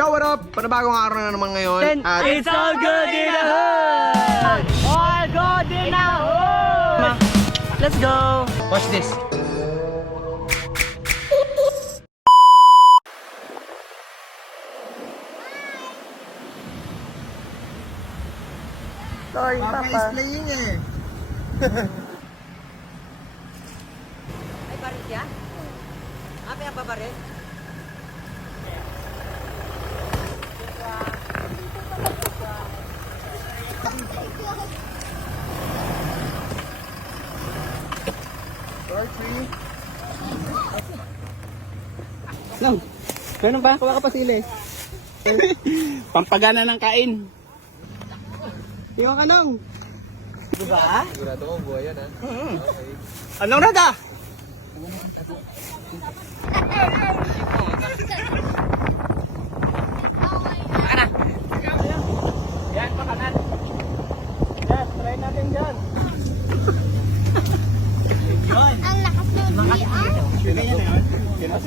Yo, what up? Panabagong araw na naman ngayon. At It's all good in the hood! All good in the hood! Let's go! watch this. Sorry, Papa is playing eh. Ay, baril siya? Ah, pinapabaril? No. Ganun ba? Kuha ka pa sili. Pampagana ng kain. Tingnan ka nang. Diba? Sigurado mo buhay yan ha? Anong rada? Yan, pakanan. Yan, try natin dyan. Ang lakas ng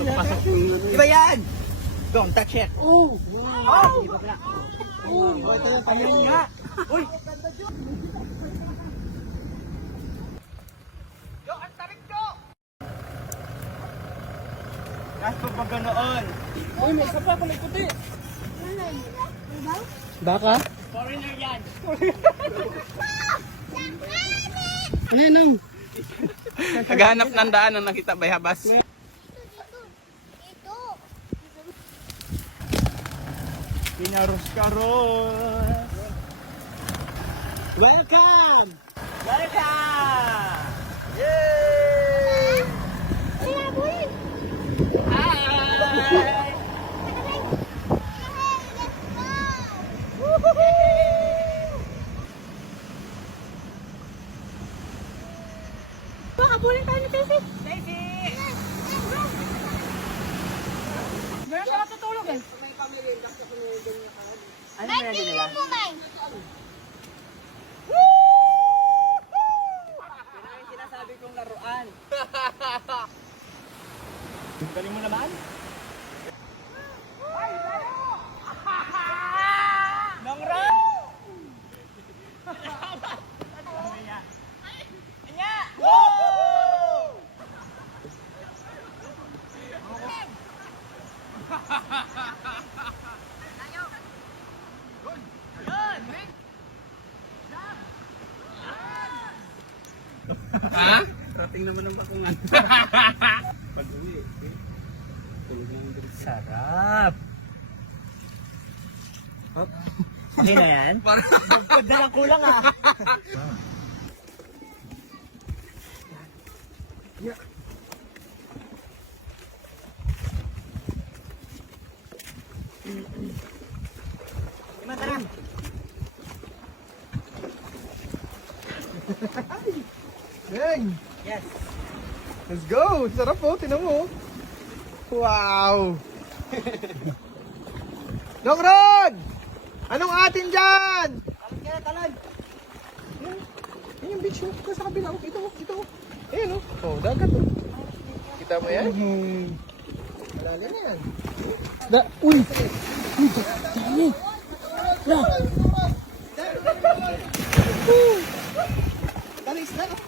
Pasok yung... Iba yan! Don't touch it. Oh! Oh! Ayan nga. Uy! Kaso pag ganoon. Uy, may isa pa kulay puti! Baka? Foreigner yan! Ano yun nang? Naghanap ng daan na nakita bayhabas. Ito. Pinaros-karos. Welcome! Welcome! Yay! Kaya boy. Hi! Habulin tayo ni Casey. Stacy! Meron ka natutulog eh. Ano ba yan nila? Mo, Mike. Yan ang sinasabi kong laruan. Galing mo naman. Nongra! Ha? Rating naman ang bakungan. Pag-uwi. Tulog lang ang diretso. Sarap! Hindi na yan? Bukod na lang kulang ah! Iman, tara! Bang! Yes! Let's go! Sarap po, tinan mo. Wow! Dong Rod! Anong atin dyan? Talag ka na, talag! Yan yung beach oh. Sa kabila oh. Ito oh. Ito oh. Ayan oh. Oh, dagat oh. Kita mo yan? Malalim na yan. Uy! Uy! Dami! Dalis na oh.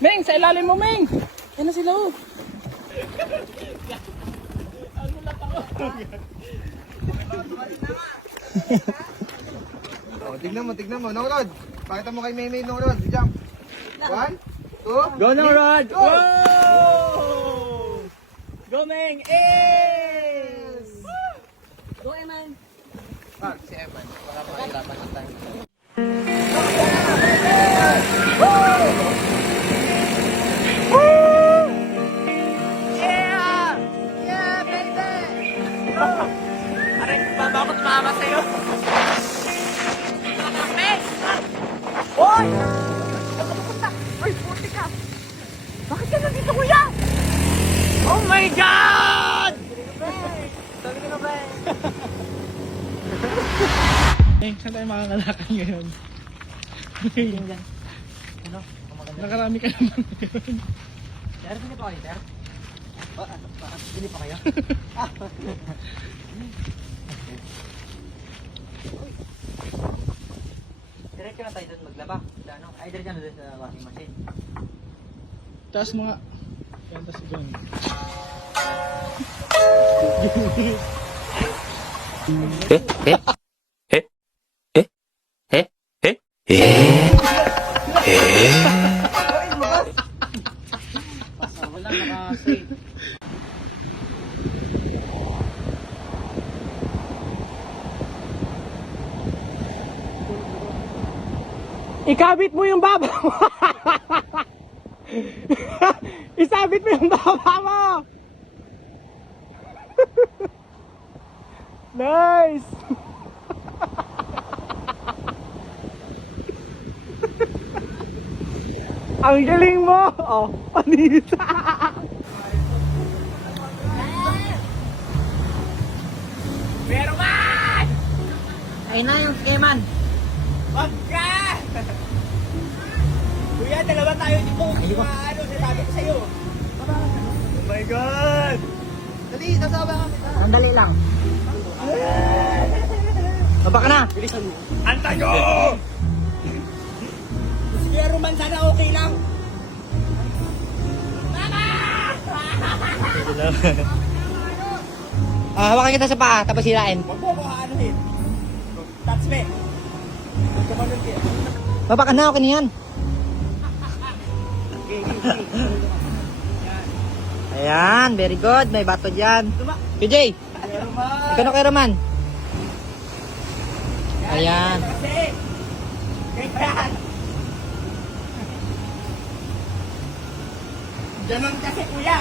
Meng, sa ilalim mo, Meng! Yan na sila oh! Oh, tignan mo. Nong Rod. Pakita mo kay Maymay Nong Rod. Jump. 1, 2, Go na, Rod! Go! Whoa! Go, Meng! Ace! Go, Eman! Ah, si Evan. Baka mahirapan na tayo. Yeah! Yeah, baby! Aray, babakot mama sa'yo! Hoy! Ay, puti ka! Bakit ka nandito, kuya? Oh my God! Sabi ko na ba Eh, saan tayo makakalakad ngayon? Ano? Nakarami ka naman ngayon. Sir, hindi pa kayo, sir? Hindi pa kayo? Diretso na tayo doon maglaba. Sa ano? Ay, diretso na doon sa washing machine. Taas mga... Yan, taas dyan. Wala naka-save. Ikabit mo yung baba mo! Isabit mo yung baba mo! Nice! Ang galing mo! Oh, panita! Ayun na yung skeman. Wag ka! Kuya, dalawa tayo dito. Ano, sinasabi ko sa'yo. Oh my God! Dali, nasama kami. Sandali lang. Baba ka na. Anta nyo! Kuya Roman, sana okay lang. Hawakan kita sa paa, tapos hilain. Huwag mo ko haanuhin. Touch me. Kumanon kayo. Baba ka na, okay na yan. Ayan, very good. May bato dyan. PJ, Kuya Roman. ikaw na kay Roman. Ayan. Kasi. Ganyan. Ganon kasi kuya.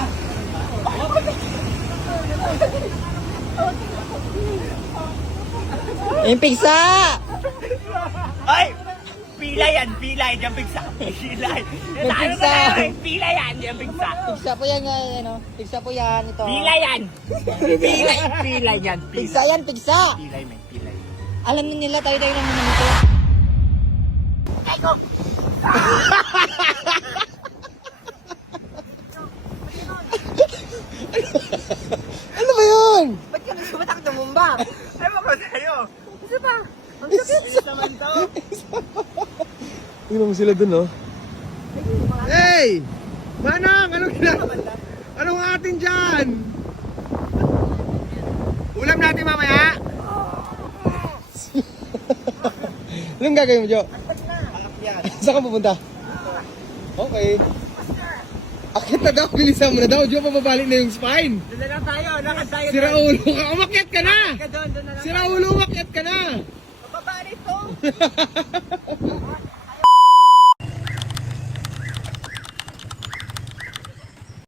Yung pigsa! Ay! Pilay yan, pilay. Diyan bigsa. Pilay. May pigsa. Pilay yan, diyan bigsa. Pigsa po yan, ano? Pigsa po yan, ito. Pilay yan. Pilay. Pilay yan. Pigsa yan, pigsa! Pilay, may pilay. Alam na nila, tayo-tayo lang naman ito. Ano ba yun? Ba't ka nagsumatak ng mumba? Ay, mako sa'yo. Isa pa. Ang Bilis naman to. Tingnan mo sila dun, oh. Hey! Manang! Anong ginagawa? Anong atin dyan? Ulam natin mamaya? Anong gagawin mo, Jo? Saan ka pupunta? Okay. Akit na daw, bilisan mo na daw. Jo, pababalik na yung spine. Doon na lang tayo, lakad tayo. Si Raulo ka, umakyat ka na! Doon na lang. Si Raulo, umakyat ka na! Mababa nito.